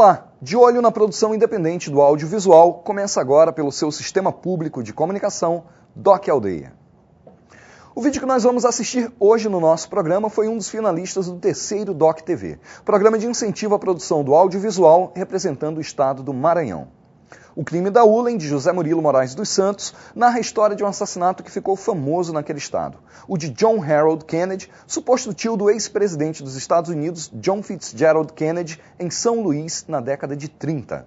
Olá, de olho na produção independente do audiovisual, começa agora pelo seu sistema público de comunicação, Doc Aldeia. O vídeo que nós vamos assistir hoje no nosso programa foi um dos finalistas do terceiro Doc TV, programa de incentivo à produção do audiovisual representando o estado do Maranhão. O Crime da Ulen, de José Murilo Moraes dos Santos, narra a história de um assassinato que ficou famoso naquele estado. O de John Harold Kennedy, suposto tio do ex-presidente dos Estados Unidos, John Fitzgerald Kennedy, em São Luís, na década de 30.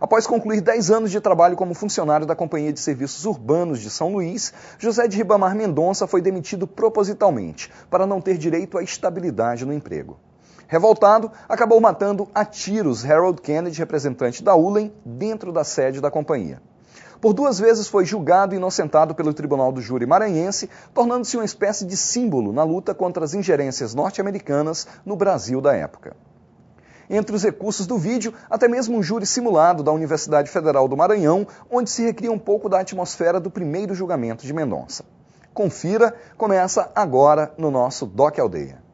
Após concluir 10 anos de trabalho como funcionário da Companhia de Serviços Urbanos de São Luís, José de Ribamar Mendonça foi demitido propositalmente, para não ter direito à estabilidade no emprego. Revoltado, acabou matando a tiros Harold Kennedy, representante da Ulen, dentro da sede da companhia. Por 2 vezes foi julgado e inocentado pelo Tribunal do Júri Maranhense, tornando-se uma espécie de símbolo na luta contra as ingerências norte-americanas no Brasil da época. Entre os recursos do vídeo, até mesmo um júri simulado da Universidade Federal do Maranhão, onde se recria um pouco da atmosfera do primeiro julgamento de Mendonça. Confira, começa agora no nosso Doc Aldeia.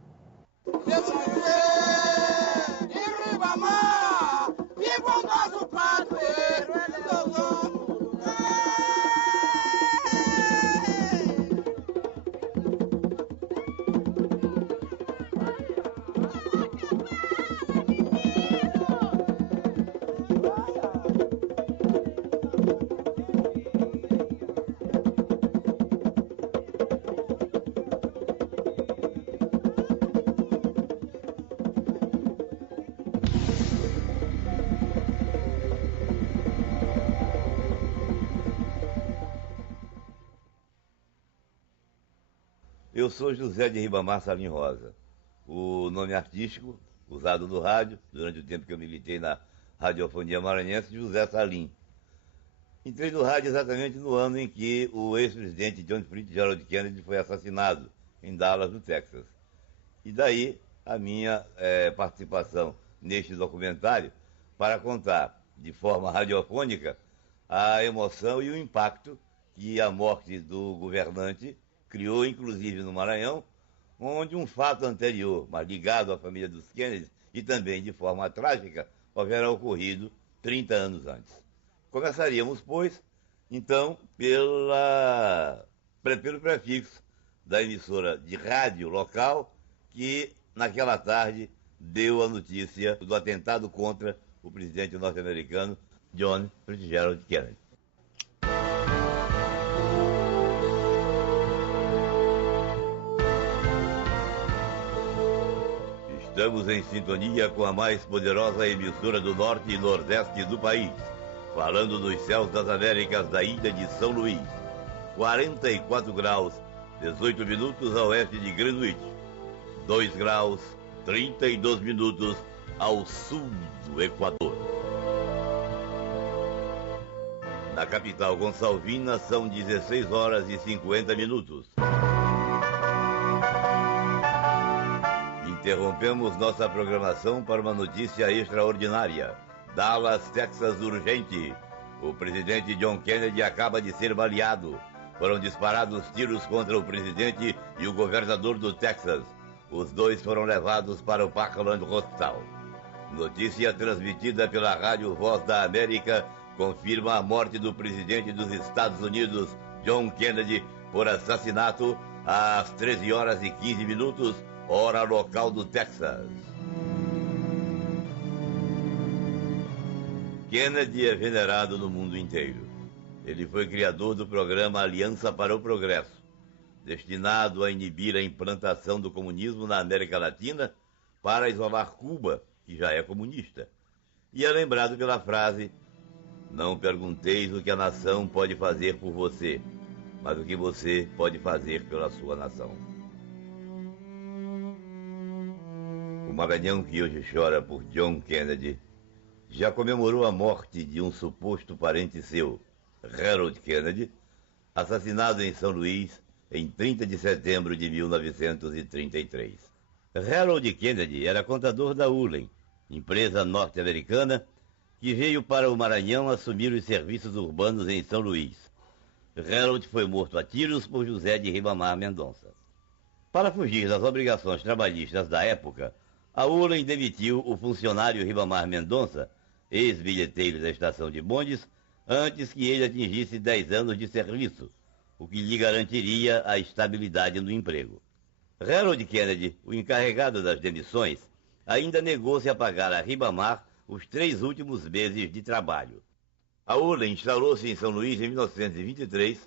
Eu sou José de Ribamar Salim Rosa. O nome artístico, usado no rádio, durante o tempo que eu militei na radiofonia maranhense, José Salim. Entrei no rádio exatamente no ano em que o ex-presidente John Fitzgerald Kennedy foi assassinado, em Dallas, no Texas. E daí a minha participação neste documentário para contar, de forma radiofônica, a emoção e o impacto que a morte do governante criou, inclusive no Maranhão, onde um fato anterior, mas ligado à família dos Kennedy, e também de forma trágica, houvera ocorrido 30 anos antes. Começaríamos, pois, então, pelo prefixo da emissora de rádio local, que, naquela tarde, deu a notícia do atentado contra o presidente norte-americano, John Fitzgerald Kennedy. Estamos em sintonia com a mais poderosa emissora do norte e nordeste do país, falando dos céus das Américas da ilha de São Luís. 44 graus, 18 minutos a oeste de Greenwich. 2 graus, 32 minutos ao sul do Equador. Na capital gonçalvina são 16 horas e 50 minutos. Interrompemos nossa programação para uma notícia extraordinária. Dallas, Texas, urgente. O presidente John Kennedy acaba de ser baleado. Foram disparados tiros contra o presidente e o governador do Texas. Os dois foram levados para o Parkland Hospital. Notícia transmitida pela Rádio Voz da América confirma a morte do presidente dos Estados Unidos, John Kennedy, por assassinato às 13 horas e 15 minutos, hora local do Texas. Kennedy é venerado no mundo inteiro. Ele foi criador do programa Aliança para o Progresso, destinado a inibir a implantação do comunismo na América Latina para isolar Cuba, que já é comunista. E é lembrado pela frase: "Não pergunteis o que a nação pode fazer por você, mas o que você pode fazer pela sua nação." O Maranhão que hoje chora por John Kennedy já comemorou a morte de um suposto parente seu, Harold Kennedy, assassinado em São Luís em 30 de setembro de 1933. Harold Kennedy era contador da Ulen, empresa norte-americana que veio para o Maranhão assumir os serviços urbanos em São Luís. Harold foi morto a tiros por José de Ribamar Mendonça. Para fugir das obrigações trabalhistas da época, A Ulen demitiu o funcionário Ribamar Mendonça, ex-bilheteiro da estação de bondes, antes que ele atingisse 10 anos de serviço, o que lhe garantiria a estabilidade no emprego. Harold Kennedy, o encarregado das demissões, ainda negou-se a pagar a Ribamar os 3 últimos meses de trabalho. A Ulen instalou-se em São Luís em 1923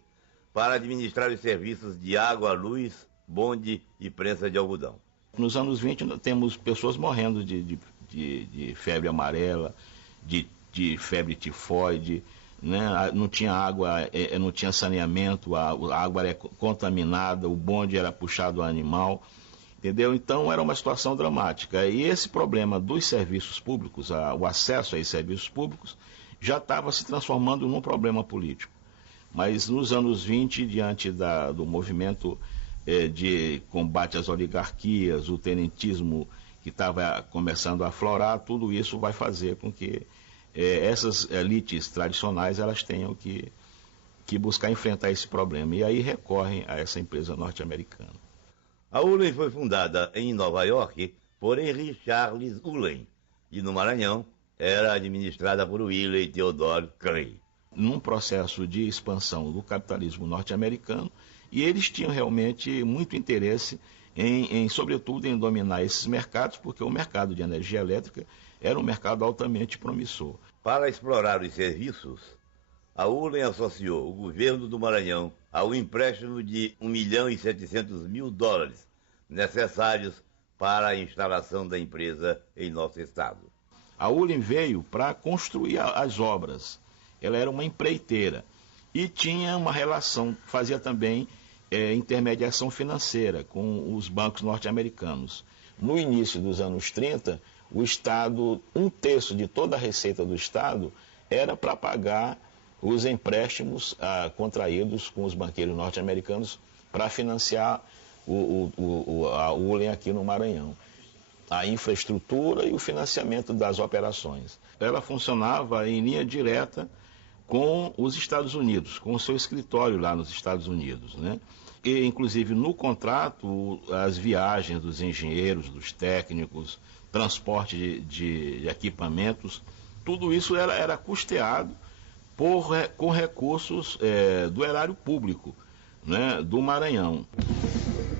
para administrar os serviços de água, luz, bonde e prensa de algodão. Nos anos 20 nós temos pessoas morrendo de febre amarela, de febre tifoide, né? Não tinha água, não tinha saneamento, a água era contaminada, o bonde era puxado a animal, entendeu? Então era uma situação dramática. E esse problema dos serviços públicos, o acesso a esses serviços públicos, já estava se transformando num problema político. Mas nos anos 20, diante do movimento de combate às oligarquias, o tenentismo que estava começando a aflorar, tudo isso vai fazer com que essas elites tradicionais elas tenham que buscar enfrentar esse problema. E aí recorrem a essa empresa norte-americana. A Ulen foi fundada em Nova York por Henry Charles Ulen e no Maranhão era administrada por Wiley Theodore Clay. Num processo de expansão do capitalismo norte-americano, e eles tinham realmente muito interesse sobretudo, em dominar esses mercados, porque o mercado de energia elétrica era um mercado altamente promissor. Para explorar os serviços, a Ulen associou o governo do Maranhão ao empréstimo de $1.700.000 necessários para a instalação da empresa em nosso estado. A Ulen veio para construir as obras. Ela era uma empreiteira e tinha uma relação, fazia também intermediação financeira com os bancos norte-americanos. No início dos anos 30, o Estado, 1/3 de toda a receita do Estado era para pagar os empréstimos contraídos com os banqueiros norte-americanos para financiar a Ulen aqui no Maranhão. A infraestrutura e o financiamento das operações. Ela funcionava em linha direta com os Estados Unidos, com o seu escritório lá nos Estados Unidos, né? E, inclusive, no contrato, as viagens dos engenheiros, dos técnicos, transporte de equipamentos, tudo isso era custeado com recursos do erário público, né, do Maranhão.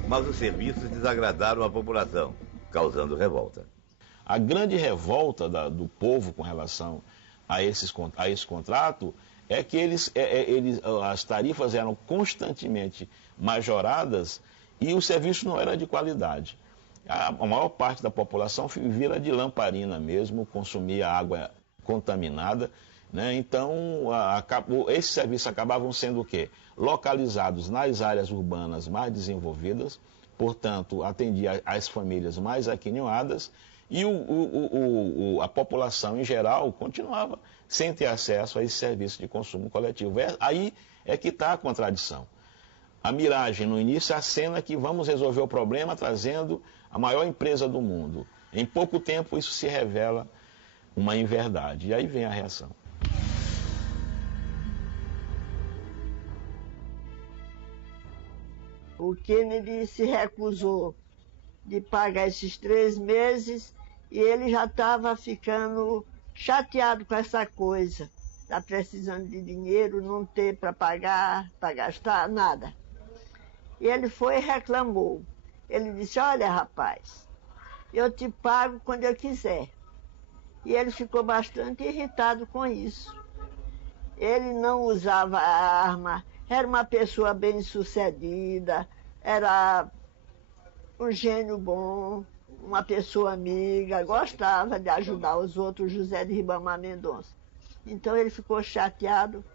Mas os serviços desagradaram a população, causando revolta. A grande revolta do povo com relação a esse contrato é que as tarifas eram constantemente majoradas e o serviço não era de qualidade. A maior parte da população vivia de lamparina mesmo, consumia água contaminada, né? Então esses serviços acabavam sendo o quê? Localizados nas áreas urbanas mais desenvolvidas, portanto atendia às famílias mais aquinhoadas, e a população em geral continuava sem ter acesso a esse serviço de consumo coletivo. Aí é que está a contradição. A miragem no início é a cena que vamos resolver o problema trazendo a maior empresa do mundo. Em pouco tempo isso se revela uma inverdade. E aí vem a reação. O Kennedy se recusou de pagar esses 3 meses e ele já estava ficando chateado com essa coisa. Está precisando de dinheiro, não ter para pagar, para gastar, nada. E ele foi e reclamou. Ele disse, olha rapaz, eu te pago quando eu quiser. E ele ficou bastante irritado com isso. Ele não usava arma, era uma pessoa bem-sucedida, era um gênio bom, uma pessoa amiga, gostava de ajudar os outros, José de Ribamar Mendonça. Então ele ficou chateado,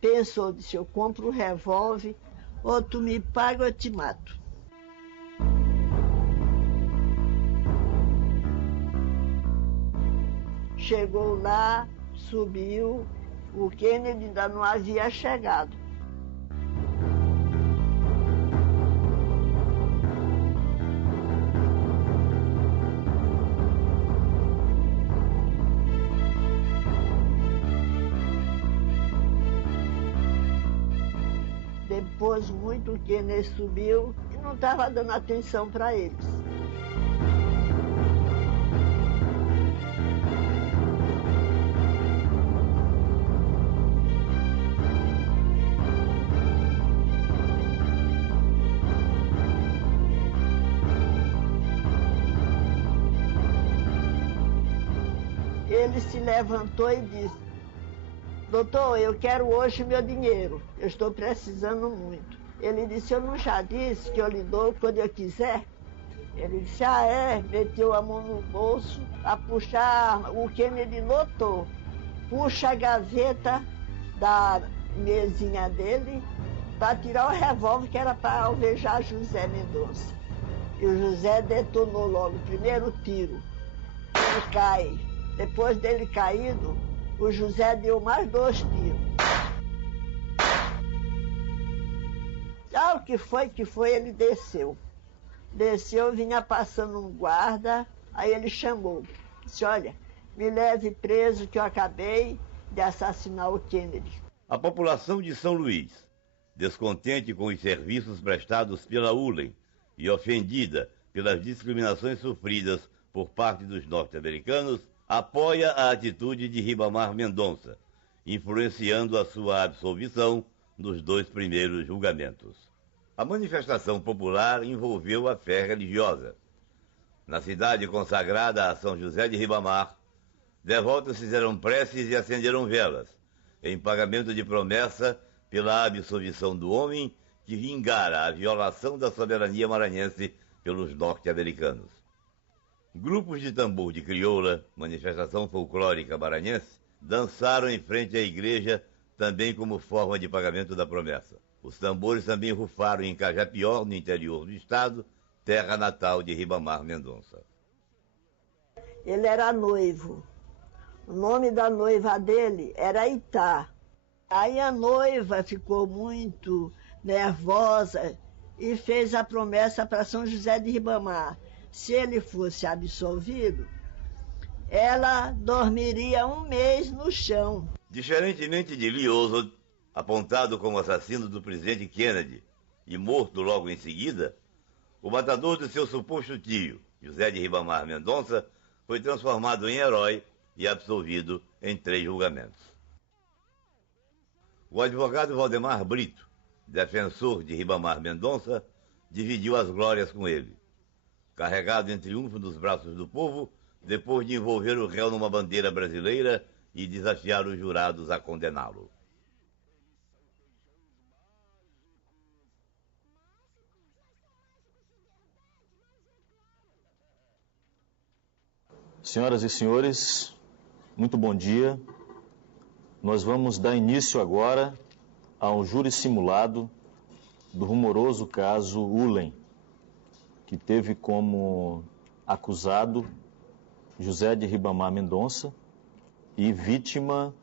pensou, disse, eu compro um revólver, ou tu me paga ou eu te mato. Chegou lá, subiu, o Kennedy ainda não havia chegado. Depois muito o Kennedy subiu e não estava dando atenção para eles. ele se levantou e disse: doutor, eu quero hoje meu dinheiro, eu estou precisando muito. Ele disse: eu não já disse que eu lhe dou quando eu quiser? Ele disse: ah, é? Meteu a mão no bolso, a puxar, o Kennedy notou, puxa a gaveta da mesinha dele para tirar o revólver que era para alvejar José Mendonça. E o José detonou logo o primeiro tiro e cai. Depois dele caído, o José deu mais 2 tiros. Ah, o que foi, ele desceu. Desceu, vinha passando um guarda, aí ele chamou. Disse: olha, me leve preso que eu acabei de assassinar o Kennedy. A população de São Luís, descontente com os serviços prestados pela ULEM e ofendida pelas discriminações sofridas por parte dos norte-americanos, apoia a atitude de Ribamar Mendonça, influenciando a sua absolvição nos 2 primeiros julgamentos. A manifestação popular envolveu a fé religiosa. Na cidade consagrada a São José de Ribamar, devotos fizeram preces e acenderam velas, em pagamento de promessa pela absolvição do homem que vingara a violação da soberania maranhense pelos norte-americanos. Grupos de tambor de crioula, manifestação folclórica maranhense, dançaram em frente à igreja também como forma de pagamento da promessa. Os tambores também rufaram em Cajapió, no interior do estado, terra natal de Ribamar Mendonça. Ele era noivo. O nome da noiva dele era Itá. Aí a noiva ficou muito nervosa e fez a promessa para São José de Ribamar. Se ele fosse absolvido, ela dormiria 1 mês no chão. Diferentemente de Lee Oswald, apontado como assassino do presidente Kennedy e morto logo em seguida, o matador do seu suposto tio, José de Ribamar Mendonça, foi transformado em herói e absolvido em 3 julgamentos. O advogado Valdemar Brito, defensor de Ribamar Mendonça, dividiu as glórias com ele, carregado em triunfo nos braços do povo, depois de envolver o réu numa bandeira brasileira e desafiar os jurados a condená-lo. Senhoras e senhores, muito bom dia. Nós vamos dar início agora a um júri simulado do rumoroso caso Ulen, que teve como acusado José de Ribamar Mendonça e vítima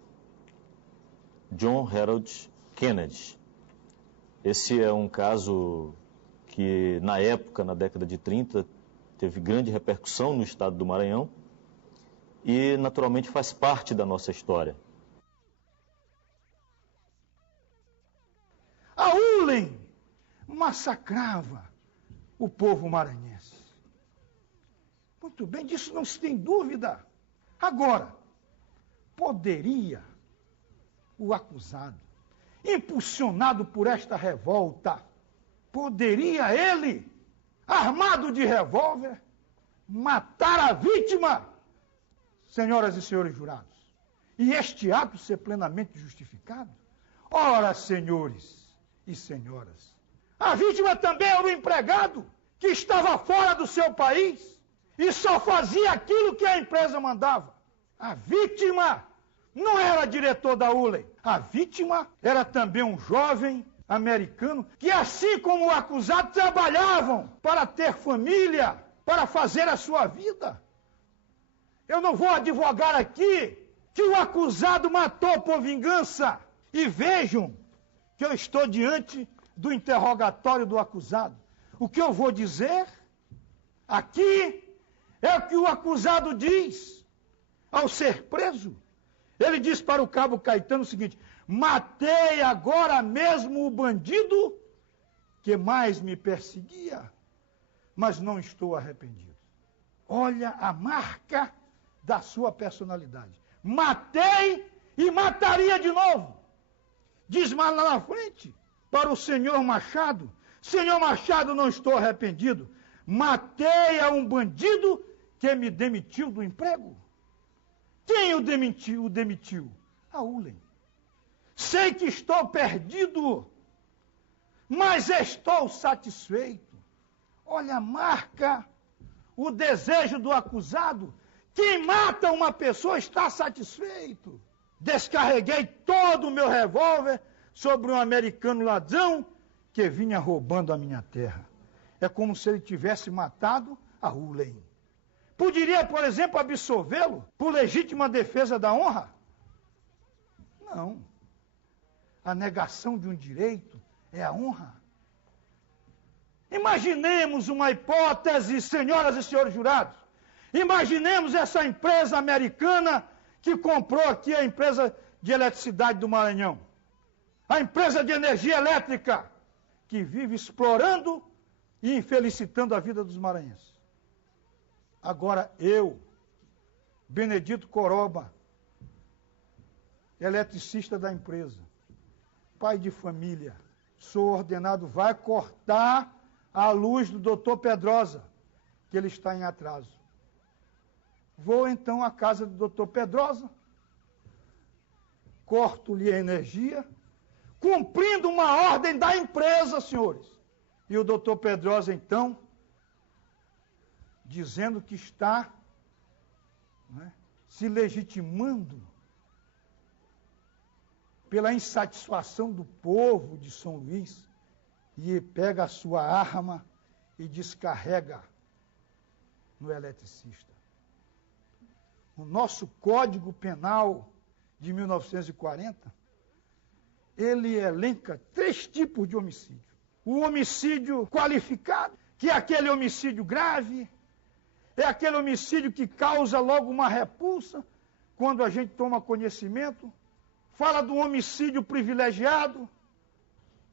John Harold Kennedy. Esse é um caso que, na época, na década de 30, teve grande repercussão no estado do Maranhão e, naturalmente, faz parte da nossa história. A Ulen massacrava o povo maranhense. Muito bem, disso não se tem dúvida. Agora, poderia o acusado, impulsionado por esta revolta, poderia ele, armado de revólver, matar a vítima? Senhoras e senhores jurados, e este ato ser plenamente justificado? Ora, senhores e senhoras, a vítima também era um empregado que estava fora do seu país e só fazia aquilo que a empresa mandava. A vítima não era diretor da Ulen. A vítima era também um jovem americano que, assim como o acusado, trabalhavam para ter família, para fazer a sua vida. Eu não vou advogar aqui que o acusado matou por vingança. E vejam que eu estou diante do interrogatório do acusado. O que eu vou dizer aqui é o que o acusado diz ao ser preso. Ele diz para o cabo Caetano o seguinte: matei agora mesmo o bandido que mais me perseguia, mas não estou arrependido. Olha a marca da sua personalidade. Matei e mataria de novo. Diz mais lá na frente para o senhor Machado: senhor Machado, não estou Quem o demitiu? A Ulen. Sei que estou perdido, mas estou satisfeito. Olha a marca, o desejo do acusado. Quem mata uma pessoa está satisfeito. Descarreguei todo o meu revólver sobre um americano ladrão que vinha roubando a minha terra. É como se ele tivesse matado a Ulen. Poderia, por exemplo, absolvê-lo por legítima defesa da honra? Não. A negação de um direito é a honra. Imaginemos uma hipótese, senhoras e senhores jurados. Imaginemos essa empresa americana que comprou aqui a empresa de eletricidade do Maranhão. A empresa de energia elétrica, que vive explorando e infelicitando a vida dos maranhenses. Agora eu, Benedito Coroba, eletricista da empresa, pai de família, sou ordenado, vai cortar a luz do doutor Pedrosa, que ele está em atraso. Vou então à casa do doutor Pedrosa, corto-lhe a energia, cumprindo uma ordem da empresa, senhores. E o doutor Pedrosa, então, dizendo que está se legitimando pela insatisfação do povo de São Luís, e pega a sua arma e descarrega no eletricista. O nosso Código Penal de 1940, ele elenca 3 tipos de homicídio. O homicídio qualificado, que é aquele homicídio grave, é aquele homicídio que causa logo uma repulsa, quando a gente toma conhecimento. Fala do homicídio privilegiado,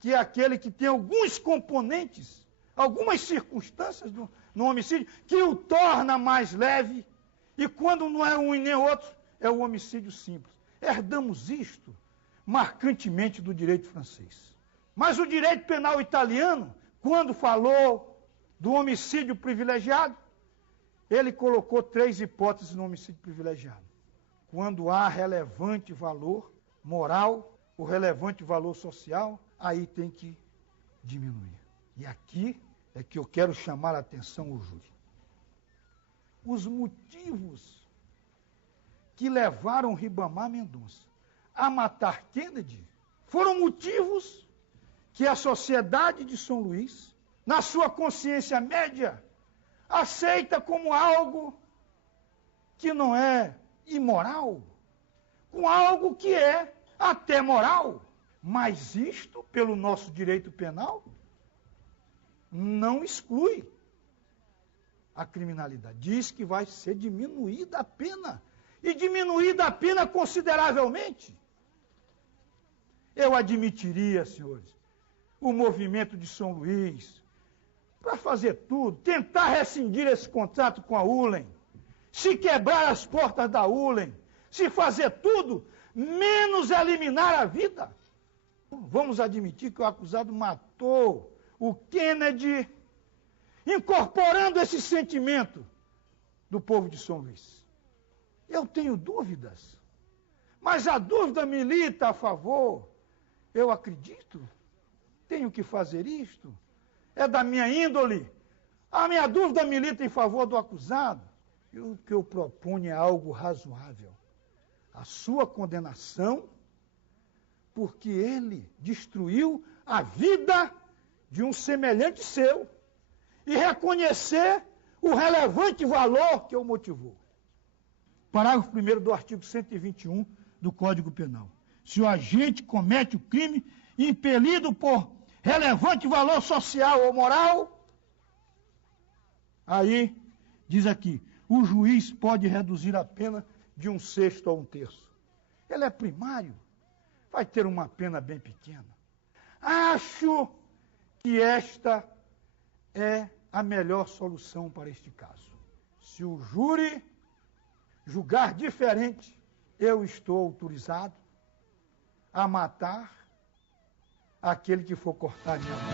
que é aquele que tem alguns componentes, algumas circunstâncias no homicídio, que o torna mais leve, e quando não é um e nem outro, é o homicídio simples. Herdamos isto marcantemente do direito francês. Mas o direito penal italiano, quando falou do homicídio privilegiado, ele colocou 3 hipóteses no homicídio privilegiado. Quando há relevante valor moral, o relevante valor social, aí tem que diminuir. E aqui é que eu quero chamar a atenção ao júri. Os motivos que levaram Ribamar Mendonça a matar Kennedy foram motivos que a sociedade de São Luís, na sua consciência média, aceita como algo que não é imoral, com algo que é até moral. Mas isto, pelo nosso direito penal, não exclui a criminalidade. Diz que vai ser diminuída a pena, e diminuída a pena consideravelmente. Eu admitiria, senhores, o movimento de São Luís, para fazer tudo, tentar rescindir esse contrato com a Ulen, se quebrar as portas da Ulen, se fazer tudo, menos eliminar a vida. Vamos admitir que o acusado matou o Kennedy, incorporando esse sentimento do povo de São Luís. Eu tenho dúvidas, mas a dúvida milita a favor. Eu acredito, tenho que fazer isto, é da minha índole. A minha dúvida milita em favor do acusado. E o que eu proponho é algo razoável. A sua condenação, porque ele destruiu a vida de um semelhante seu, e reconhecer o relevante valor que o motivou. Parágrafo 1º do artigo 121 do Código Penal. Se o agente comete o crime impelido por relevante valor social ou moral, aí, diz aqui, o juiz pode reduzir a pena de 1/6 a 1/3. Ele é primário, vai ter uma pena bem pequena. Acho que esta é a melhor solução para este caso. Se o júri julgar diferente, eu estou autorizado a matar aquele que for cortar minha mão.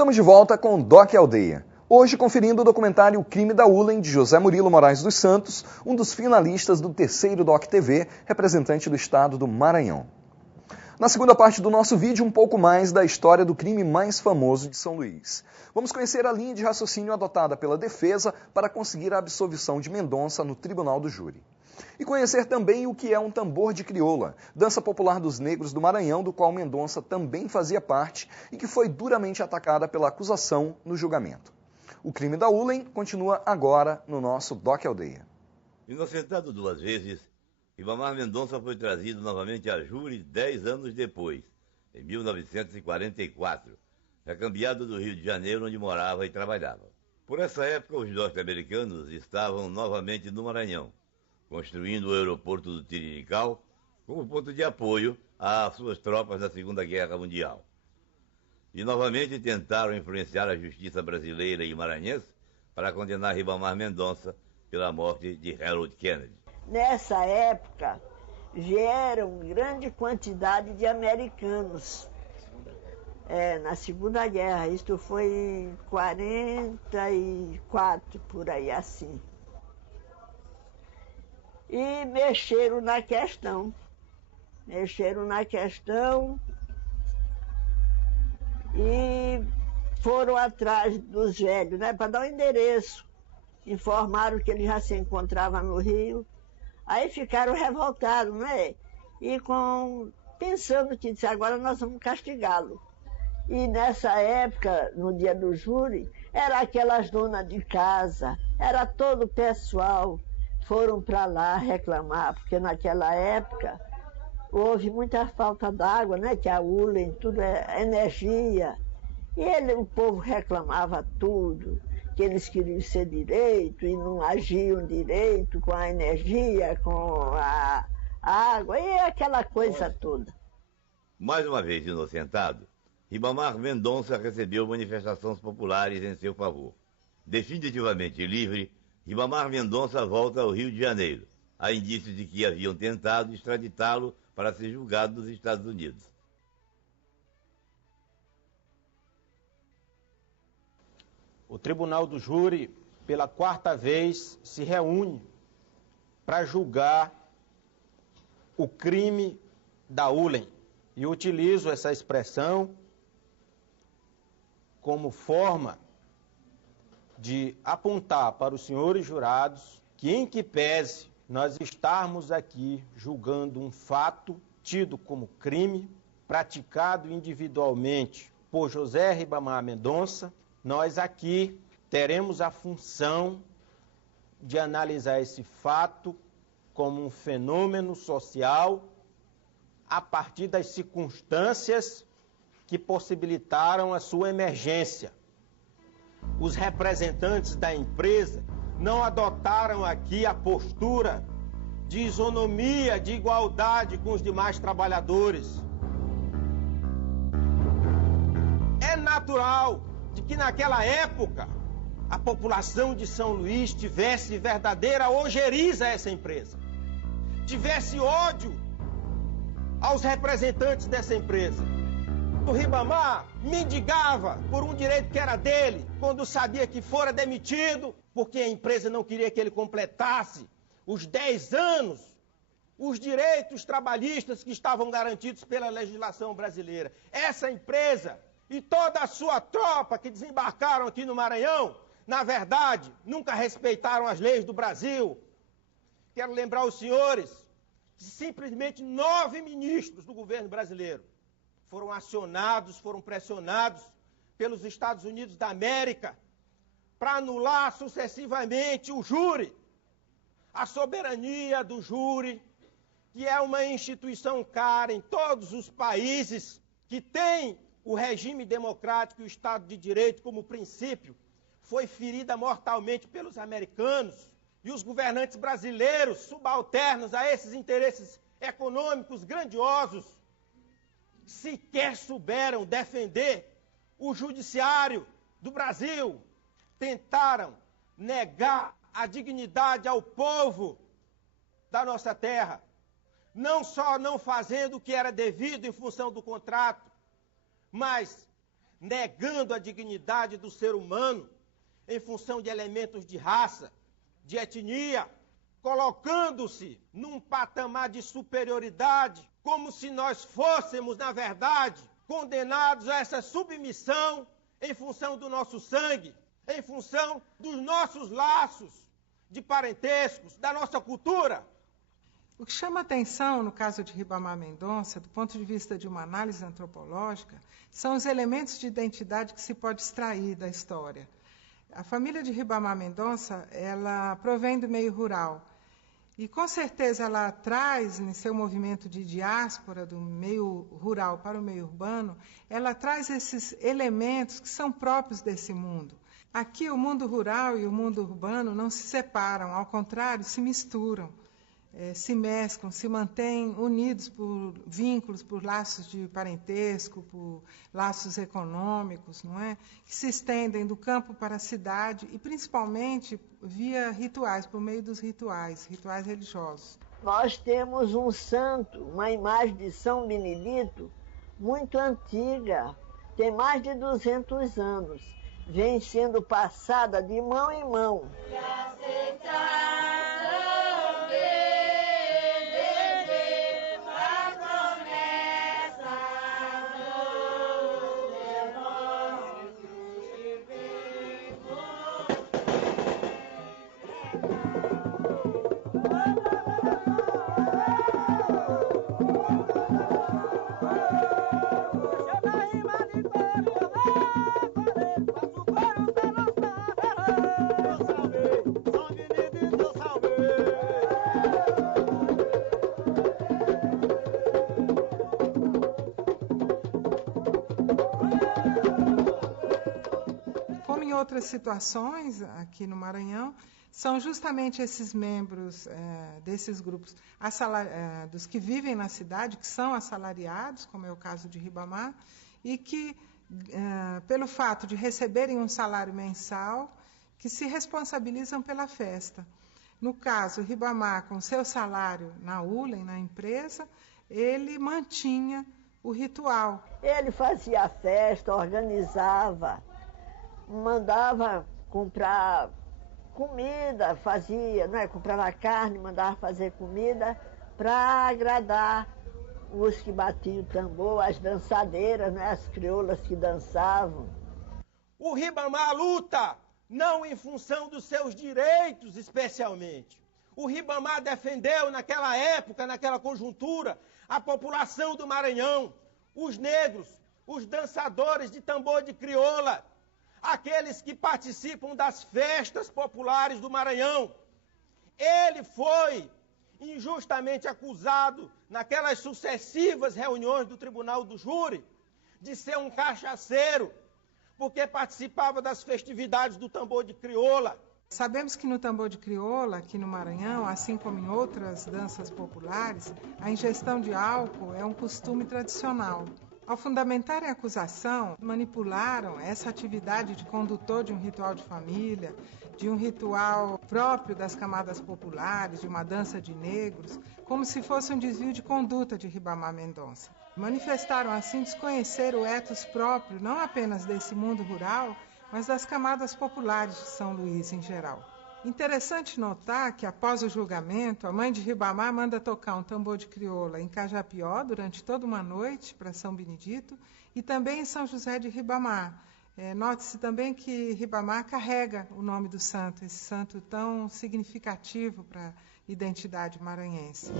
Estamos de volta com o Doc Aldeia. Hoje conferindo o documentário O Crime da Ulen, de José Murilo Moraes dos Santos, um dos finalistas do terceiro Doc TV, representante do estado do Maranhão. Na segunda parte do nosso vídeo, um pouco mais da história do crime mais famoso de São Luís. Vamos conhecer a linha de raciocínio adotada pela defesa para conseguir a absolvição de Mendonça no tribunal do júri. E conhecer também o que é um tambor de crioula, dança popular dos negros do Maranhão, do qual Mendonça também fazia parte e que foi duramente atacada pela acusação no julgamento. O crime da Ulen continua agora no nosso Doc Aldeia. Inocentado 2 vezes, Ribamar Mendonça foi trazido novamente a júri 10 anos depois, em 1944, recambiado do Rio de Janeiro, onde morava e trabalhava. Por essa época, os norte-americanos estavam novamente no Maranhão, construindo o aeroporto do Tirirical como ponto de apoio às suas tropas na Segunda Guerra Mundial. E novamente tentaram influenciar a justiça brasileira e maranhense para condenar Ribamar Mendonça pela morte de Harold Kennedy. Nessa época, vieram grande quantidade de americanos na Segunda Guerra. Isto foi em 44, por aí assim. E mexeram na questão. E foram atrás dos velhos, né, para dar o endereço. Informaram que ele já se encontrava no Rio. Aí ficaram revoltados, né? E pensando que disse, agora nós vamos castigá-lo. E nessa época, no dia do júri, era aquelas donas de casa, era todo o pessoal foram para lá reclamar, porque naquela época houve muita falta d'água, né? Que a Ulen, tudo é energia. E o povo reclamava tudo, que eles queriam ser direito e não agiam direito com a energia, com a água e aquela coisa toda. Mais uma vez inocentado, Ribamar Mendonça recebeu manifestações populares em seu favor. Definitivamente livre, Ribamar Mendonça volta ao Rio de Janeiro. Há indícios de que haviam tentado extraditá-lo para ser julgado nos Estados Unidos. O Tribunal do Júri, pela 4ª vez, se reúne para julgar o crime da Ulen. E utilizo essa expressão como forma de apontar para os senhores jurados que, em que pese nós estarmos aqui julgando um fato tido como crime, praticado individualmente por José Ribamar Mendonça, nós aqui teremos a função de analisar esse fato como um fenômeno social a partir das circunstâncias que possibilitaram a sua emergência. Os representantes da empresa não adotaram aqui a postura de isonomia, de igualdade com os demais trabalhadores. É natural de que naquela época a população de São Luís tivesse verdadeira ojeriza a essa empresa, tivesse ódio aos representantes dessa empresa. O Ribamar mendigava por um direito que era dele, quando sabia que fora demitido, porque a empresa não queria que ele completasse os 10 anos, os direitos trabalhistas que estavam garantidos pela legislação brasileira. Essa empresa e toda a sua tropa que desembarcaram aqui no Maranhão, na verdade, nunca respeitaram as leis do Brasil. Quero lembrar os senhores que simplesmente 9 ministros do governo brasileiro foram acionados, foram pressionados pelos Estados Unidos da América para anular sucessivamente o júri, a soberania do júri, que é uma instituição cara em todos os países que tem o regime democrático e o Estado de Direito como princípio, foi ferida mortalmente pelos americanos, e os governantes brasileiros, subalternos a esses interesses econômicos grandiosos, sequer souberam defender o judiciário do Brasil, tentaram negar a dignidade ao povo da nossa terra, não só não fazendo o que era devido em função do contrato, mas negando a dignidade do ser humano em função de elementos de raça, de etnia, colocando-se num patamar de superioridade, como se nós fôssemos, na verdade, condenados a essa submissão em função do nosso sangue, em função dos nossos laços de parentescos, da nossa cultura. O que chama atenção no caso de Ribamar Mendonça, do ponto de vista de uma análise antropológica, são os elementos de identidade que se pode extrair da história. A família de Ribamar Mendonça, ela provém do meio rural. E, com certeza, ela traz, em seu movimento de diáspora, do meio rural para o meio urbano, ela traz esses elementos que são próprios desse mundo. Aqui, o mundo rural e o mundo urbano não se separam, ao contrário, se misturam, se mesclam, se mantêm unidos por vínculos, por laços de parentesco, por laços econômicos, não é? Que se estendem do campo para a cidade e, principalmente, via rituais, por meio dos rituais religiosos. Nós temos um santo, uma imagem de São Benedito muito antiga, tem mais de 200 anos, vem sendo passada de mão em mão. Outras situações aqui no Maranhão são justamente esses membros desses grupos dos que vivem na cidade, que são assalariados, como é o caso de Ribamar, e que, pelo fato de receberem um salário mensal, que se responsabilizam pela festa. No caso, Ribamar, com seu salário na Ulen, na empresa, ele mantinha o ritual. Ele fazia a festa, organizava, mandava comprar comida, comprava carne, mandava fazer comida para agradar os que batiam o tambor, as dançadeiras, as crioulas que dançavam. O Ribamar luta não em função dos seus direitos especialmente. O Ribamar defendeu naquela época, naquela conjuntura, a população do Maranhão, os negros, os dançadores de tambor de crioula, aqueles que participam das festas populares do Maranhão. Ele foi injustamente acusado, naquelas sucessivas reuniões do Tribunal do Júri, de ser um cachaceiro, porque participava das festividades do tambor de crioula. Sabemos que no tambor de crioula, aqui no Maranhão, assim como em outras danças populares, a ingestão de álcool é um costume tradicional. Ao fundamentarem a acusação, manipularam essa atividade de condutor de um ritual de família, de um ritual próprio das camadas populares, de uma dança de negros, como se fosse um desvio de conduta de Ribamar Mendonça. Manifestaram assim desconhecer o ethos próprio, não apenas desse mundo rural, mas das camadas populares de São Luís em geral. Interessante notar que, após o julgamento, a mãe de Ribamar manda tocar um tambor de crioula em Cajapió durante toda uma noite para São Benedito e também em São José de Ribamar. Note-se também que Ribamar carrega o nome do santo, esse santo tão significativo para a identidade maranhense.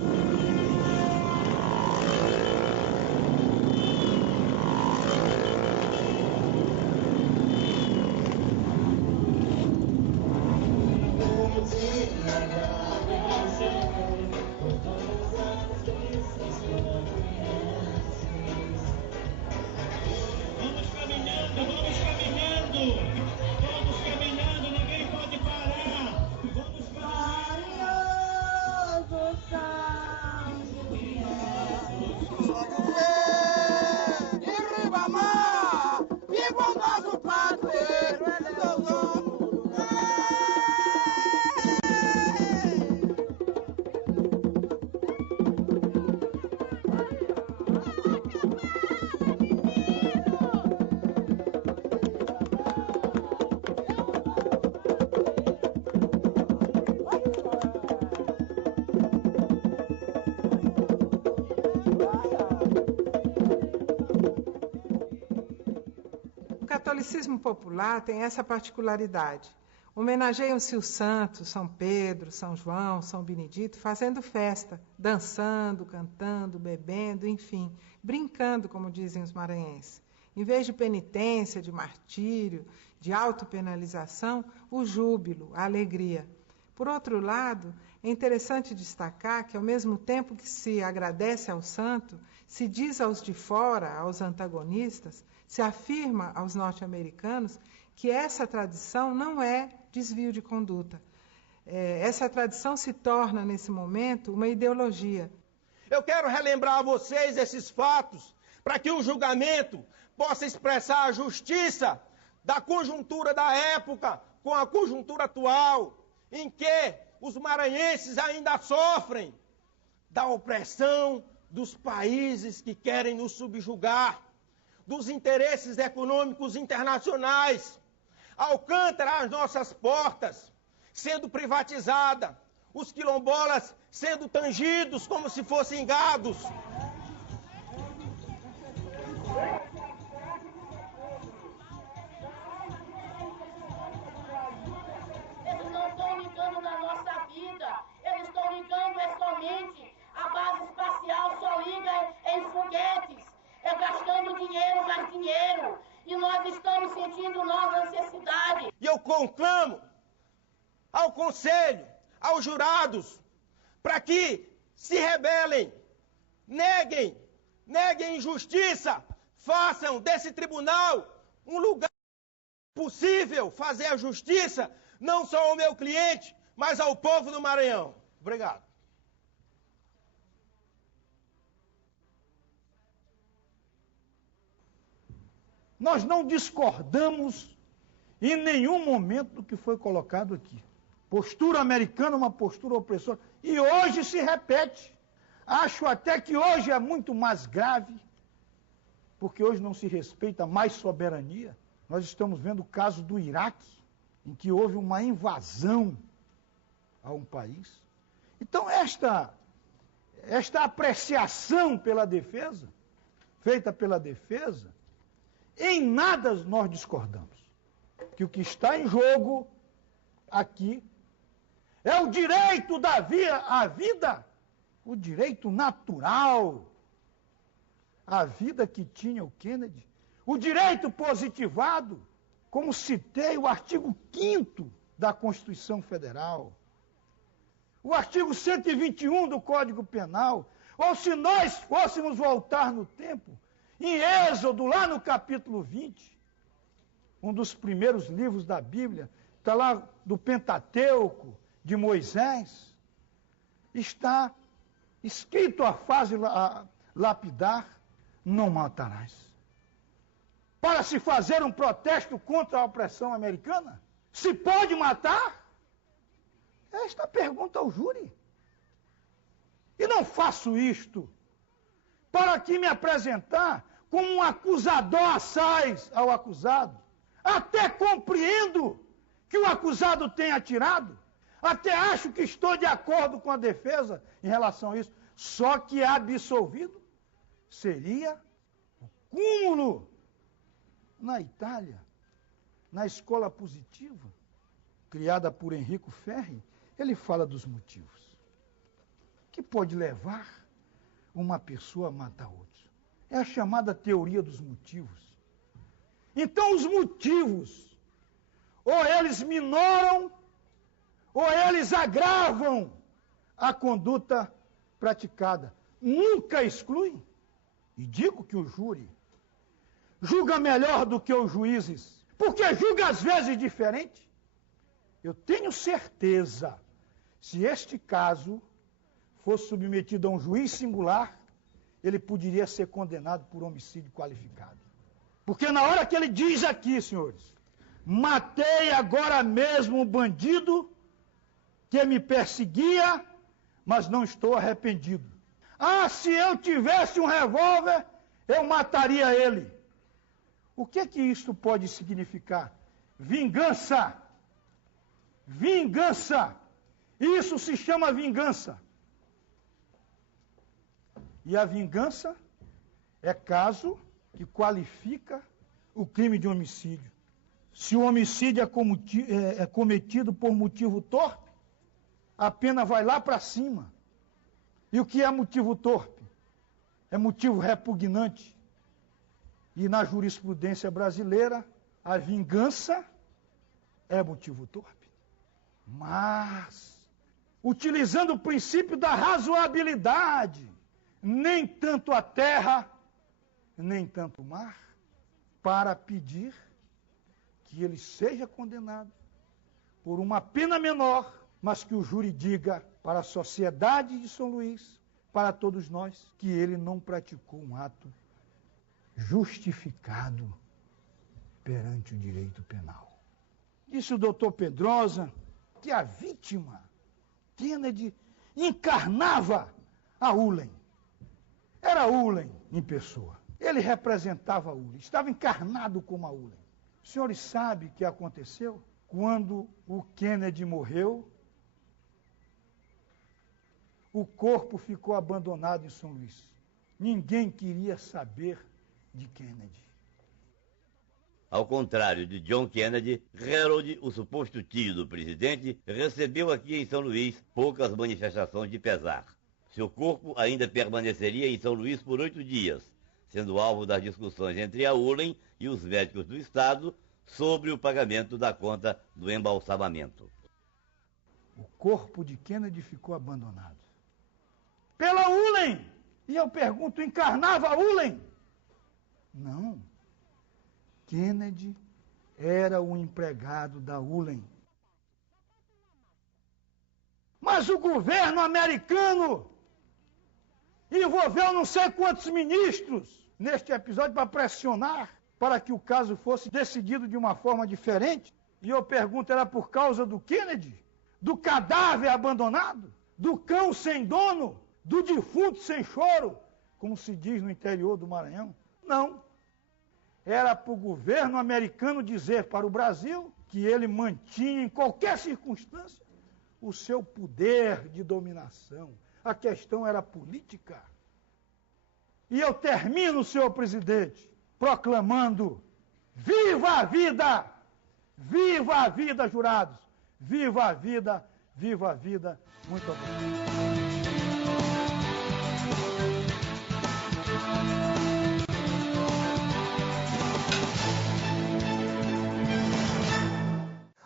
catolicismo popular tem essa particularidade. Homenageiam-se os santos, São Pedro, São João, São Benedito, fazendo festa, dançando, cantando, bebendo, enfim, brincando, como dizem os maranhenses. Em vez de penitência, de martírio, de autopenalização, o júbilo, a alegria. Por outro lado, é interessante destacar que, ao mesmo tempo que se agradece ao santo, se diz aos de fora, aos antagonistas, se afirma aos norte-americanos que essa tradição não é desvio de conduta. Essa tradição se torna, nesse momento, uma ideologia. Eu quero relembrar a vocês esses fatos para que o julgamento possa expressar a justiça da conjuntura da época com a conjuntura atual, em que os maranhenses ainda sofrem da opressão dos países que querem nos subjugar, dos interesses econômicos internacionais. Alcântara às nossas portas, sendo privatizada, os quilombolas sendo tangidos como se fossem gados. Eles não estão ligando na nossa vida, eles estão ligando somente a base espacial, só liga em foguetes, gastando dinheiro, mais dinheiro. E nós estamos sentindo nossa necessidade. E eu conclamo ao Conselho, aos jurados, para que se rebelem, neguem injustiça, façam desse tribunal um lugar possível fazer a justiça, não só ao meu cliente, mas ao povo do Maranhão. Obrigado. Nós não discordamos em nenhum momento do que foi colocado aqui. Postura americana é uma postura opressora. E hoje se repete. Acho até que hoje é muito mais grave, porque hoje não se respeita mais soberania. Nós estamos vendo o caso do Iraque, em que houve uma invasão a um país. Então, esta apreciação pela defesa, feita pela defesa, em nada nós discordamos. Que o que está em jogo aqui é o direito à vida, o direito natural, a vida que tinha o Kennedy, o direito positivado, como citei o artigo 5º da Constituição Federal, o artigo 121 do Código Penal, ou se nós fôssemos voltar no tempo, em Êxodo, lá no capítulo 20, um dos primeiros livros da Bíblia, está lá do Pentateuco, de Moisés, está escrito a frase lapidar, não matarás. Para se fazer um protesto contra a opressão americana, se pode matar? Esta pergunta ao júri. E não faço isto para aqui me apresentar como um acusador assaz ao acusado. Até compreendo que o acusado tenha atirado. Até acho que estou de acordo com a defesa em relação a isso. Só que absolvido seria o cúmulo. Na Itália, na escola positiva, criada por Enrico Ferri, ele fala dos motivos que pode levar uma pessoa a matar outros. É a chamada teoria dos motivos. Então, os motivos, ou eles minoram, ou eles agravam a conduta praticada. Nunca excluem. E digo que o júri julga melhor do que os juízes, porque julga às vezes diferente. Eu tenho certeza, se este caso fosse submetido a um juiz singular, ele poderia ser condenado por homicídio qualificado. Porque na hora que ele diz aqui, senhores, matei agora mesmo um bandido que me perseguia, mas não estou arrependido. Ah, se eu tivesse um revólver, eu mataria ele. O que isso pode significar? Vingança. Vingança. Isso se chama vingança. E a vingança é caso que qualifica o crime de homicídio. Se o homicídio é cometido por motivo torpe, a pena vai lá para cima. E o que é motivo torpe? É motivo repugnante. E na jurisprudência brasileira, a vingança é motivo torpe. Mas, utilizando o princípio da razoabilidade, nem tanto a terra, nem tanto o mar, para pedir que ele seja condenado por uma pena menor, mas que o júri diga para a sociedade de São Luís, para todos nós, que ele não praticou um ato justificado perante o direito penal. Disse o doutor Pedrosa que a vítima, Kennedy, encarnava a Ulen. Era Ulen em pessoa. Ele representava a Ulen, estava encarnado como a Ulen. Os senhores sabem o que aconteceu? Quando o Kennedy morreu, o corpo ficou abandonado em São Luís. Ninguém queria saber de Kennedy. Ao contrário de John Kennedy, Harold, o suposto tio do presidente, recebeu aqui em São Luís poucas manifestações de pesar. Seu corpo ainda permaneceria em São Luís por 8 dias, sendo alvo das discussões entre a Ulen e os médicos do Estado sobre o pagamento da conta do embalsamamento. O corpo de Kennedy ficou abandonado pela Ulen. E eu pergunto, encarnava a Ulen? Não. Kennedy era o empregado da Ulen. Mas o governo americano envolveu não sei quantos ministros neste episódio para pressionar para que o caso fosse decidido de uma forma diferente. E eu pergunto, era por causa do Kennedy? Do cadáver abandonado? Do cão sem dono? Do defunto sem choro? Como se diz no interior do Maranhão? Não. Era para o governo americano dizer para o Brasil que ele mantinha em qualquer circunstância o seu poder de dominação. A questão era política. E eu termino, senhor presidente, proclamando: viva a vida! Viva a vida, jurados! Viva a vida! Viva a vida! Muito obrigado.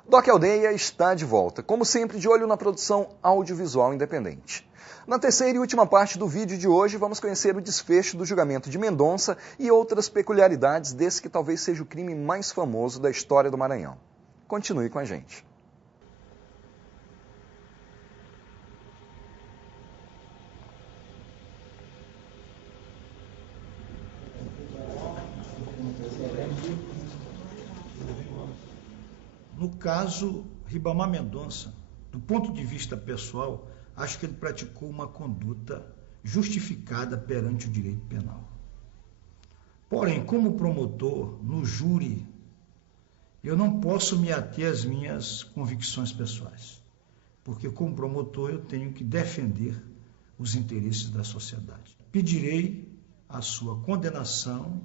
Doc Aldeia está de volta, como sempre de olho na produção audiovisual independente. Na terceira e última parte do vídeo de hoje, vamos conhecer o desfecho do julgamento de Mendonça e outras peculiaridades desse que talvez seja o crime mais famoso da história do Maranhão. Continue com a gente. No caso Ribamar Mendonça, do ponto de vista pessoal, acho que ele praticou uma conduta justificada perante o direito penal. Porém, como promotor, no júri, eu não posso me ater às minhas convicções pessoais, porque como promotor eu tenho que defender os interesses da sociedade. Pedirei a sua condenação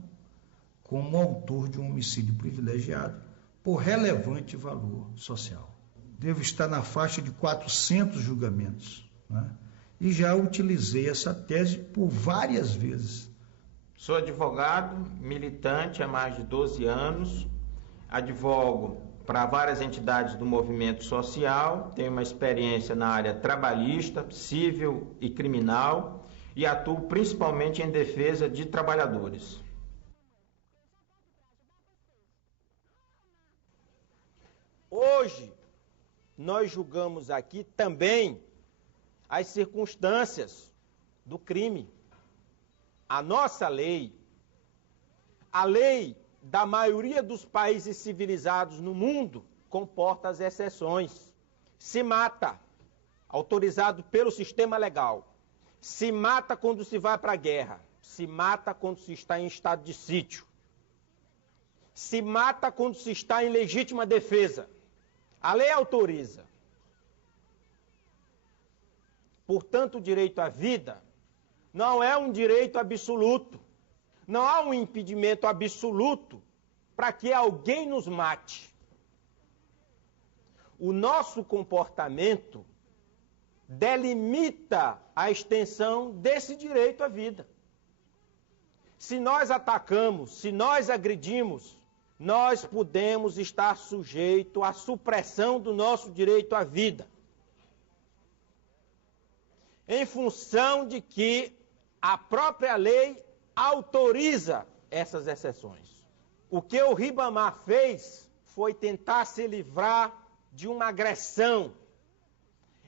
como autor de um homicídio privilegiado, por relevante valor social. Devo estar na faixa de 400 julgamentos, né? E já utilizei essa tese por várias vezes. Sou advogado, militante há mais de 12 anos, advogo para várias entidades do movimento social, tenho uma experiência na área trabalhista, civil e criminal e atuo principalmente em defesa de trabalhadores. Hoje, nós julgamos aqui também as circunstâncias do crime. A nossa lei, a lei da maioria dos países civilizados no mundo, comporta as exceções. Se mata, autorizado pelo sistema legal. Se mata quando se vai para a guerra. Se mata quando se está em estado de sítio. Se mata quando se está em legítima defesa. A lei autoriza. Portanto, o direito à vida não é um direito absoluto. Não há um impedimento absoluto para que alguém nos mate. o nosso comportamento delimita a extensão desse direito à vida. Se nós atacamos, se nós agredimos, nós podemos estar sujeitos à supressão do nosso direito à vida, em função de que a própria lei autoriza essas exceções. O que o Ribamar fez foi tentar se livrar de uma agressão.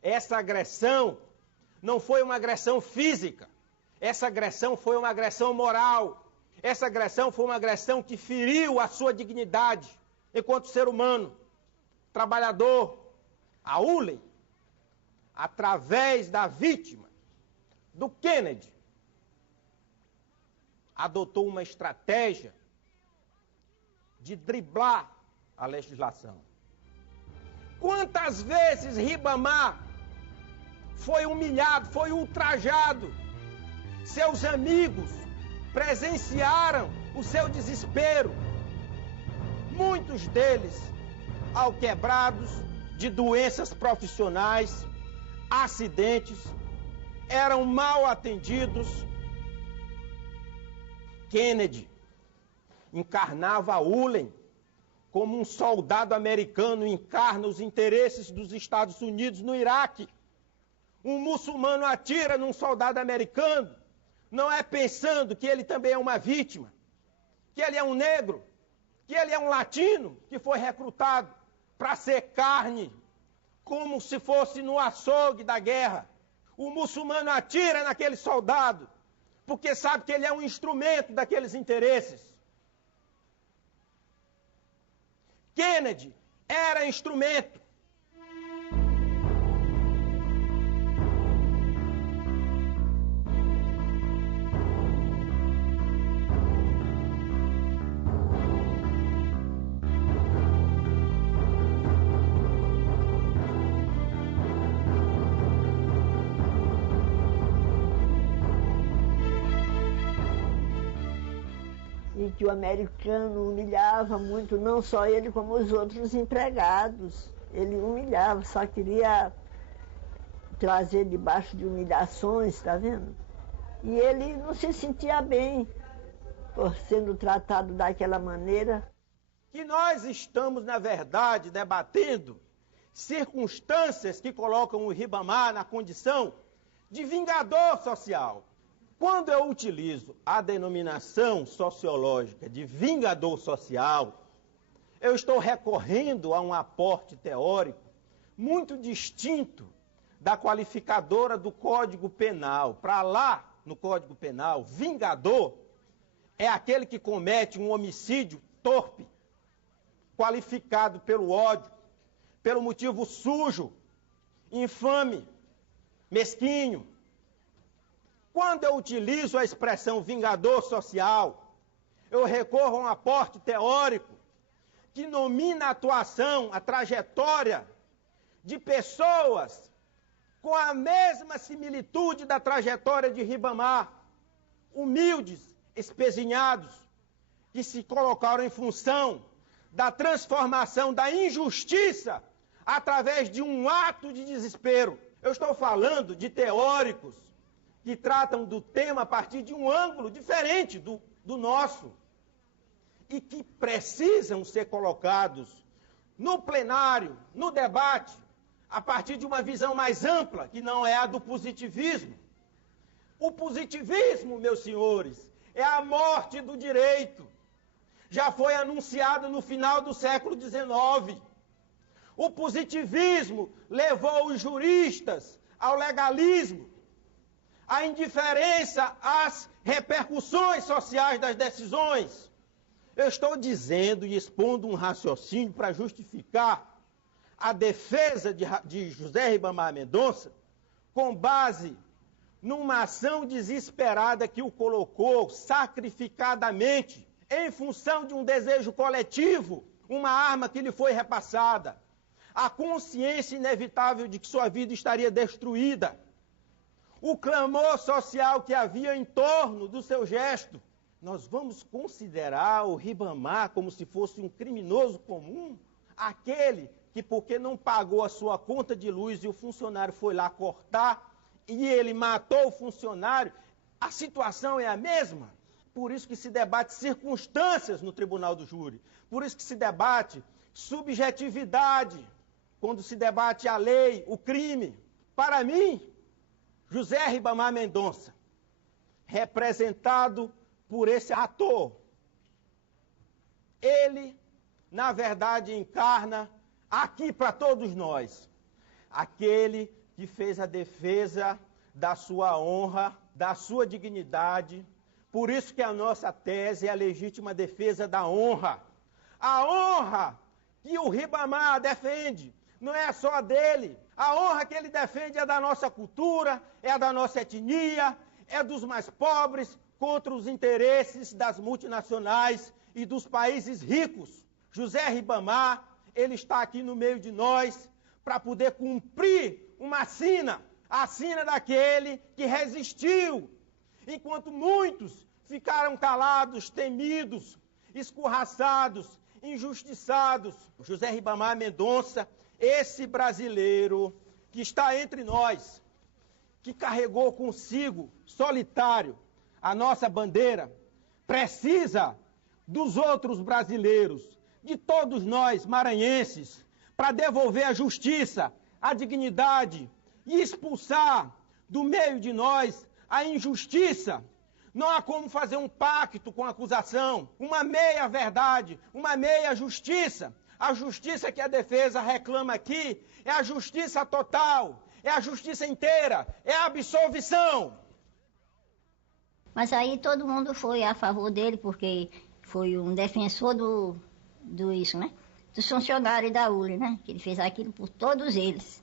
Essa agressão não foi uma agressão física, essa agressão foi uma agressão moral, essa agressão foi uma agressão que feriu a sua dignidade enquanto ser humano, trabalhador. A Ulen, através da vítima, do Kennedy, adotou uma estratégia de driblar a legislação. Quantas vezes Ribamar foi humilhado, foi ultrajado? Seus amigos presenciaram o seu desespero. Muitos deles alquebrados de doenças profissionais, acidentes, eram mal atendidos. Kennedy encarnava a Ulen como um soldado americano encarna os interesses dos Estados Unidos no Iraque. Um muçulmano atira num soldado americano, não é pensando que ele também é uma vítima, que ele é um negro, que ele é um latino que foi recrutado para ser carne, como se fosse no açougue da guerra. O muçulmano atira naquele soldado, porque sabe que ele é um instrumento daqueles interesses. Kennedy era instrumento. E que o americano humilhava muito, não só ele, como os outros empregados. Ele humilhava, só queria trazer debaixo de humilhações, está vendo? E ele não se sentia bem por sendo tratado daquela maneira. Que nós estamos, na verdade, debatendo circunstâncias que colocam o Ribamar na condição de vingador social. Quando eu utilizo a denominação sociológica de vingador social, eu estou recorrendo a um aporte teórico muito distinto da qualificadora do Código Penal. Para lá, no Código Penal, vingador é aquele que comete um homicídio torpe, qualificado pelo ódio, pelo motivo sujo, infame, mesquinho. Quando eu utilizo a expressão vingador social, eu recorro a um aporte teórico que nomina a atuação, a trajetória de pessoas com a mesma similitude da trajetória de Ribamar, humildes, espezinhados, que se colocaram em função da transformação da injustiça através de um ato de desespero. Eu estou falando de teóricos que tratam do tema a partir de um ângulo diferente do nosso e que precisam ser colocados no plenário, no debate, a partir de uma visão mais ampla, que não é a do positivismo. O positivismo, meus senhores, é a morte do direito. Já foi anunciado no final do século XIX. O positivismo levou os juristas ao legalismo, à indiferença às repercussões sociais das decisões. Eu estou dizendo e expondo um raciocínio para justificar a defesa de José Ribamar Mendonça com base numa ação desesperada que o colocou sacrificadamente em função de um desejo coletivo, uma arma que lhe foi repassada, a consciência inevitável de que sua vida estaria destruída, o clamor social que havia em torno do seu gesto. Nós vamos considerar o Ribamar como se fosse um criminoso comum, aquele que porque não pagou a sua conta de luz e o funcionário foi lá cortar e ele matou o funcionário, a situação é a mesma. Por isso que se debate circunstâncias no tribunal do júri. Por isso que se debate subjetividade, quando se debate a lei, o crime. Para mim, José Ribamar Mendonça, representado por esse ator, ele, na verdade, encarna aqui para todos nós, aquele que fez a defesa da sua honra, da sua dignidade. Por isso que a nossa tese é a legítima defesa da honra. A honra que o Ribamar defende não é só dele. A honra que ele defende é da nossa cultura, é da nossa etnia, é dos mais pobres contra os interesses das multinacionais e dos países ricos. José Ribamar, ele está aqui no meio de nós para poder cumprir uma sina, a sina daquele que resistiu, enquanto muitos ficaram calados, temidos, escorraçados, injustiçados. José Ribamar Mendonça, esse brasileiro que está entre nós, que carregou consigo, solitário, a nossa bandeira, precisa dos outros brasileiros, de todos nós maranhenses, para devolver a justiça, a dignidade e expulsar do meio de nós a injustiça. Não há como fazer um pacto com a acusação, uma meia-verdade, uma meia-justiça. A justiça que a defesa reclama aqui é a justiça total, é a justiça inteira, é a absolvição. Mas aí todo mundo foi a favor dele, porque foi um defensor dos funcionários da ULE, né? Que ele fez aquilo por todos eles.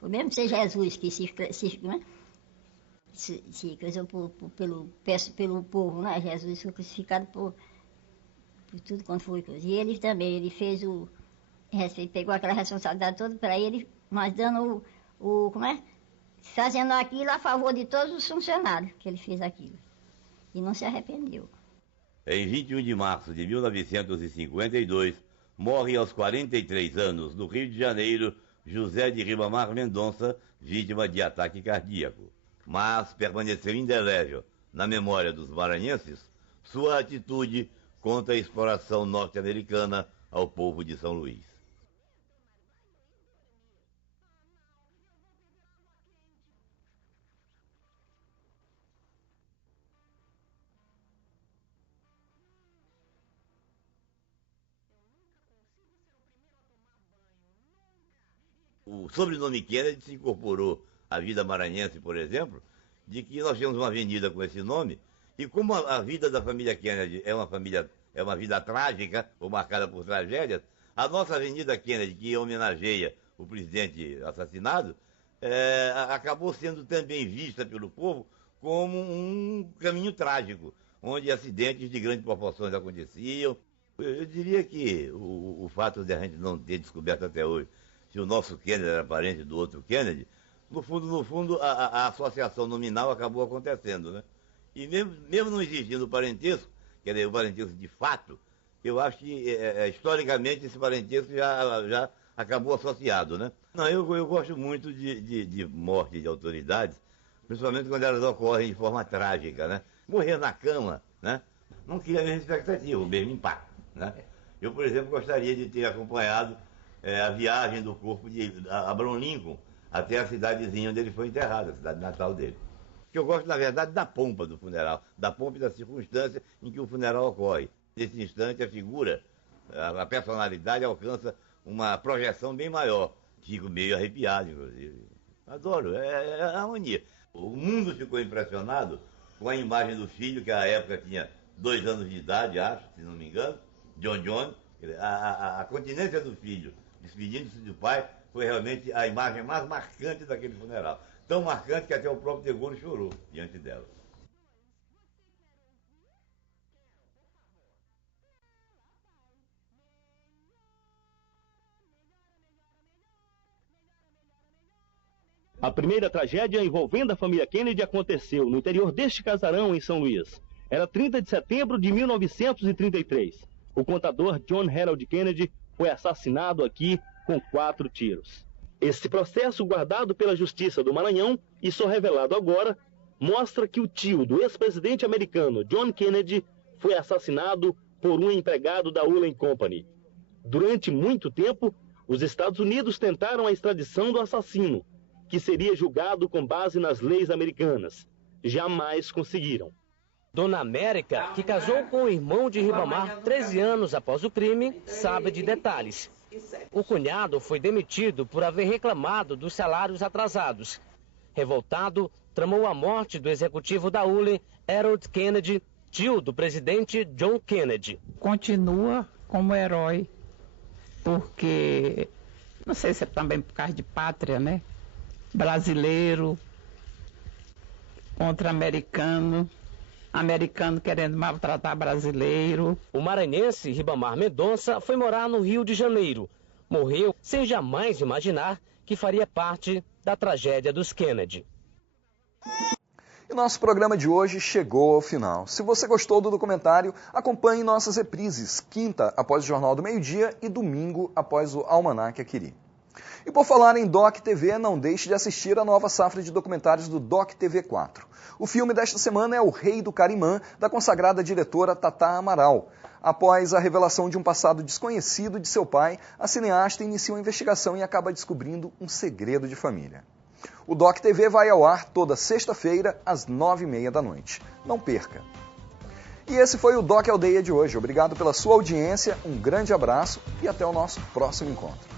Foi mesmo ser Jesus que se coisou pelo povo, né? Jesus foi crucificado por tudo quanto foi coisa. E ele também, ele fez ele pegou aquela responsabilidade toda para ele, mas dando fazendo aquilo a favor de todos os funcionários que ele fez aquilo. E não se arrependeu. Em 21 de março de 1952, morre aos 43 anos, no Rio de Janeiro, José de Ribamar Mendonça, vítima de ataque cardíaco. Mas permaneceu indelével na memória dos maranhenses sua atitude contra a exploração norte-americana ao povo de São Luís. O sobrenome Kennedy se incorporou à vida maranhense, por exemplo, de que nós temos uma avenida com esse nome, e como a vida da família Kennedy é uma vida trágica, ou marcada por tragédias, a nossa Avenida Kennedy, que homenageia o presidente assassinado, acabou sendo também vista pelo povo como um caminho trágico, onde acidentes de grandes proporções aconteciam. Eu diria que o fato de a gente não ter descoberto até hoje se o nosso Kennedy era parente do outro Kennedy, no fundo, a associação nominal acabou acontecendo, né? E mesmo não existindo o parentesco, quer dizer, o parentesco de fato, eu acho que, historicamente, esse parentesco já acabou associado, né? Não, eu gosto muito de morte de autoridades, principalmente quando elas ocorrem de forma trágica, né? Morrer na cama, né? Não cria a mesma expectativa, o mesmo impacto, né? Eu, por exemplo, gostaria de ter acompanhado a viagem do corpo de Abraham Lincoln até a cidadezinha onde ele foi enterrado, a cidade natal dele. Que eu gosto, na verdade, da pompa do funeral, da pompa e da circunstância em que o funeral ocorre. Nesse instante, a figura, a personalidade alcança uma projeção bem maior. Fico meio arrepiado, inclusive. Adoro, é harmonia. O mundo ficou impressionado com a imagem do filho, que à época tinha 2 anos de idade, acho, se não me engano, John. A continência do filho, despedindo-se do pai, foi realmente a imagem mais marcante daquele funeral. Tão marcante que até o próprio De Gaulle chorou diante dela. A primeira tragédia envolvendo a família Kennedy aconteceu no interior deste casarão em São Luís. Era 30 de setembro de 1933. O contador John Harold Kennedy foi assassinado aqui com 4 tiros. Esse processo, guardado pela Justiça do Maranhão e só revelado agora, mostra que o tio do ex-presidente americano John Kennedy foi assassinado por um empregado da Ulen Company. Durante muito tempo, os Estados Unidos tentaram a extradição do assassino, que seria julgado com base nas leis americanas. Jamais conseguiram. Dona América, que casou com o irmão de Ribamar 13 anos após o crime, sabe de detalhes. O cunhado foi demitido por haver reclamado dos salários atrasados. Revoltado, tramou a morte do executivo da Ulen, Harold Kennedy, tio do presidente John Kennedy. Continua como herói, porque, não sei se é também por causa de pátria, né? Brasileiro contra americano, americano querendo maltratar brasileiro. O maranhense Ribamar Mendonça foi morar no Rio de Janeiro. Morreu sem jamais imaginar que faria parte da tragédia dos Kennedy. E nosso programa de hoje chegou ao final. Se você gostou do documentário, acompanhe nossas reprises, quinta após o Jornal do Meio-Dia e domingo após o Almanac Aquiri. E por falar em Doc TV, não deixe de assistir a nova safra de documentários do Doc TV 4. O filme desta semana é O Rei do Carimã, da consagrada diretora Tatá Amaral. Após a revelação de um passado desconhecido de seu pai, a cineasta inicia uma investigação e acaba descobrindo um segredo de família. O Doc TV vai ao ar toda sexta-feira, às 9h30 da noite. Não perca! E esse foi o Doc Aldeia de hoje. Obrigado pela sua audiência, um grande abraço e até o nosso próximo encontro.